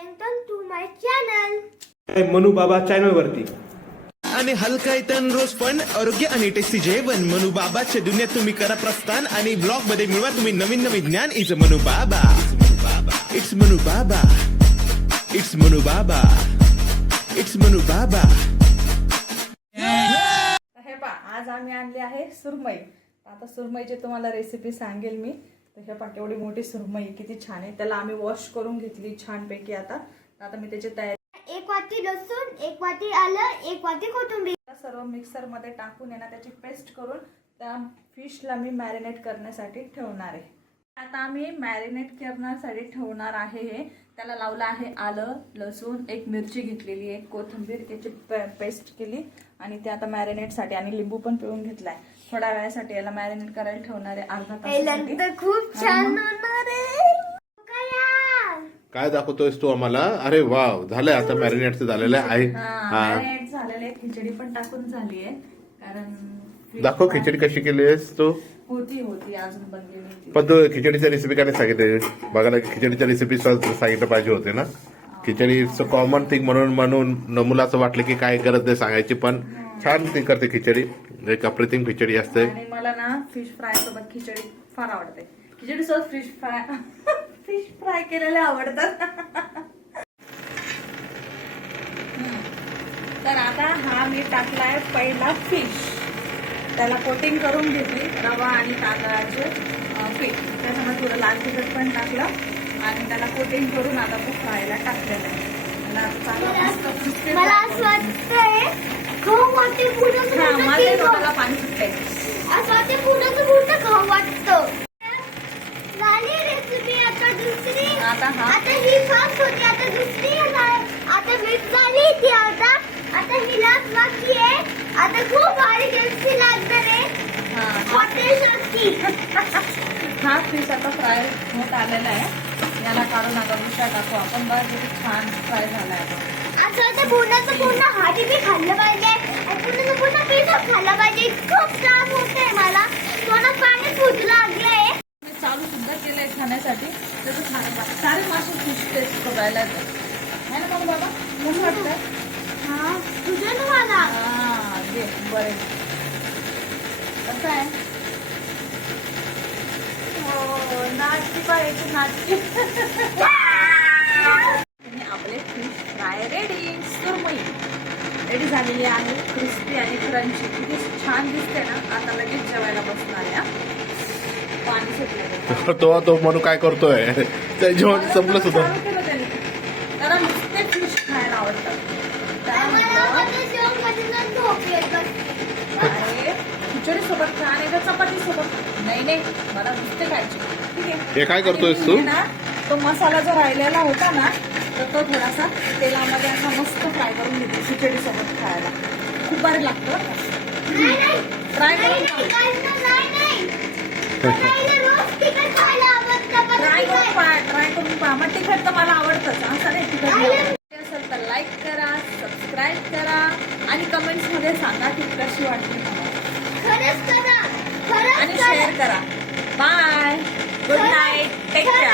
Welcome to my channel. Manu बाबा channel वरती आणि हलकाय तन रोज पण आरोग्य आणि टेस्टी जेवण मनू बाबाच्या दुनियेत तुम्ही करा प्रस्थान आणि ब्लॉग मध्ये मिळवा तुम्ही नवीन नवीन ज्ञान. इट्स मनू बाबा, इट्स मनू बाबा, इट्स मनू बाबा, इट्स मनू बाबा. हे पा आज आम्ही आणली आहे सुरमई. आता सुरमईची तुम्हाला रेसिपी सांगेल मी. तर हे पा केवढी मोठी सुरमई, किती छान आहे. त्याला आम्ही वॉश करून घेतली छानपैकी. आता मी त्याची तयारी, 1 वाटी लसूण, 1 वाटी आलं, 1 वाटी कोथिंबीर सर्व मिक्सर मध्ये टाकून आहे ना त्याची पेस्ट करून त्या फिशला मी मॅरिनेट करण्यासाठी ठेवणार आहे. आता आम्ही मॅरिनेट करण्यासाठी ठेवणार आहे. हे त्याला लावलं आहे आलं, लसूण, 1 मिरची घेतलेली, 1 कोथिंबीर याची पेस्ट केली आणि ते आता मॅरिनेटसाठी आणि लिंबू पण पिळून घेतलाय. थोड्या वेळासाठी याला मॅरिनेट करायला ठेवणार आहे अर्धा तास. खूप छान होणार आहे. काय दाखवतोयस तू आम्हाला? अरे वाव, झालंय आता मॅरिनेटचं झालेलं आहे. मॅरिनेट झालेलं आहे. खिचडी पण टाकून झाली आहे. कारण दाखव खिचडी कशी केली आहेस तू. होती अजून बनलेली होती. पण तू खिचडीची रेसिपी का नाही सांगितली? बघा ना, खिचडीच्या रेसिपी सांगितलं पाहिजे होते ना. खिचडी कॉमन थिंग म्हणून नमुला असं वाटलं की काय गरज नाही सांगायची, पण छान ती करते खिचडी. एक अप्रतिम खिचडी असते. आणि मला ना फिश फ्राय सोबत खिचडी फार आवडते. खिचडी सोबत फिश फ्राय केलेले आवडतात. तर आता हा मी टाकलाय पहिला फिश. त्याला कोटिंग करून घेतली रवा आणि तांदळाचे पीठ. त्याच्यामध्ये थोडं लाल तिखट पण टाकलं आणि त्याला कोटिंग करून आता तो फ्रायला टाकलेला आहे. मला असं वाटतंय खाऊ वाटते मला पाणी सुटतंय. असं वाटते पुढं खाऊ वाटतं. झाली रेसिपी आता दुसरी. आता ही फर्स्ट होती, आता दुसरी आहे. आता मीठ झाली ती आता हिला बाकी आहे. आता खूप भारी टेस्टी लागणार आहे. हॉटेल सारखी. हा फिश आता फ्राय होत आलेला आहे. याला काढून आता मिरच्या टाकू आपण. बघा किती छान फ्राय झालाय. असं वाटतं पूर्ण हाटी बी खाल्लं पाहिजे आणि पूर्ण पीठ खाल्लं पाहिजे. खूप त्रास होतोय मला. तोंडात पाणी फुट लागलंय. मी चालू सुद्धा केलंय खाण्यासाठी. त्याचं छान सारे मासे फिश टेस्ट बघायला येतात आहे ना मग बाबा. कसं वाटतं? हा तुझं ना मला. दे बरे. कसं आहे? हो नाचती पाहिजे नाचती. आपले फिश फ्राय रेडी. सुरमई रेडी झालेली आहे. क्रिस्पी आणि क्रंची किती छान दिसते ना. आता लगेच जेवायला बसणार आहे. पाणी सुटलं तो म्हणून काय करतोय? ते जेवण संपलं सुद्धा. त्याला नुसते फिश खायला आवडतात. खिचडी सोबत खा आणि चपाती सोबत नाही मला नुसते खायचे. ठीक आहे. हे काय करतोयस तू? ना तो मसाला जो राहिलेला होता ना तर तो थोडासा तेलामध्ये असा मस्त फ्राय करून घेते खिचडी सोबत खायला. खूप भारी लागतं. ट्राय करून पहा. मग तिखट तर मला आवडतंच. असं नाही तिखट असेल तर लाईक करा, सबस्क्राईब करा आणि कमेंट्स मध्ये सांगा की कशी वाटली आणि शेअर करा. Bye, good night, take care.